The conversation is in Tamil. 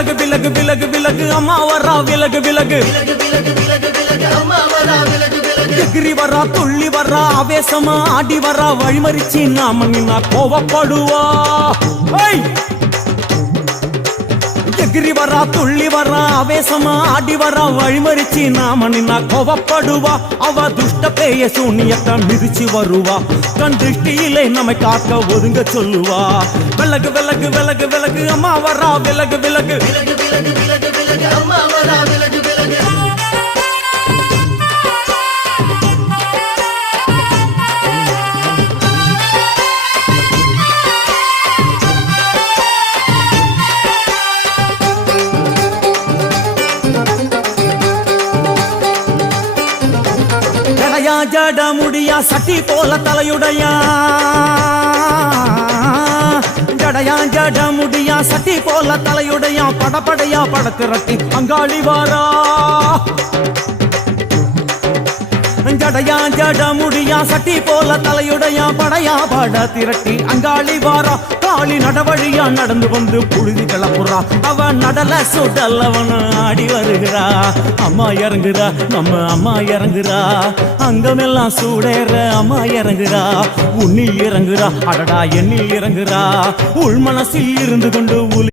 விலகு விலகு விலகு விலகு அம்மா வரா விலகு விலகு எகிரி வரா துள்ளி வரா ஆவேசமா ஆடி வரா வழிமறிச்சு நாம நின்னா கோவப்படுவா எகிரி வரா துள்ளி வரா ஆவேசமா ஆடி வரா வழிமறிச்சு நாம நின்னா கோவப்படுவா அவ துஷ்ட பேய சூனியத்தை மிதிச்சு வருவா கண் திருஷ்டியிலே நம்மை காக்க ஒதுங்க சொல்லுவா விலகு விலகு விலகு விலகு அம்மா வரா விலகு விலகு அம்மா வரா விலகு விலகு ஜட முடியா சட்டி போல தலையுடையா ஜடையா ஜட முடியா சட்டி போல தலையுடையா படப்படையா படத்திரட்டி அங்காளி வாரா ஜடையா ஜட முடியா சட்டி போல தலையுடையா படையா பட திரட்டி அங்காளி வாரா காளி நடவழியா நடந்து வந்து புழுதி கிளப்புறா அவ நடல சுடல் அவன் ஆடி வருகிறா அம்மா இறங்குறா நம்ம அம்மா இறங்குறா அங்கமெல்லாம் சூடேற அம்மா இறங்குறா உன்னில் இறங்குறா அடடா எண்ணில் இறங்குறா உள் மனசில் இருந்து கொண்டு